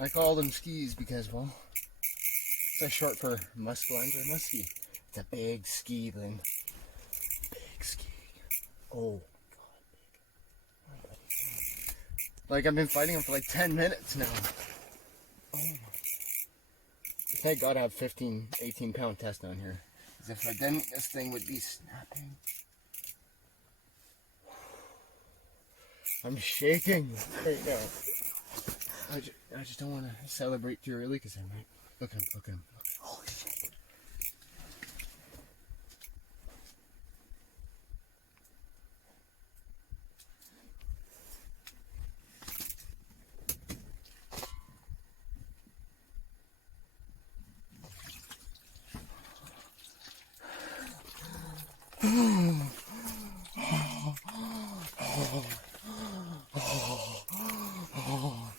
I call them skis because, well, it's short for muskellunge or muskie. It's a big ski, then. Big ski. Oh, God. Like, I've been fighting him for like 10 minutes now. Oh, my. Thank God I have 15, 18-pound test down here. Because if I didn't, this thing would be snapping. I'm shaking right now. I just don't want to celebrate too early because I might. Look at him, look at him. Holy shit.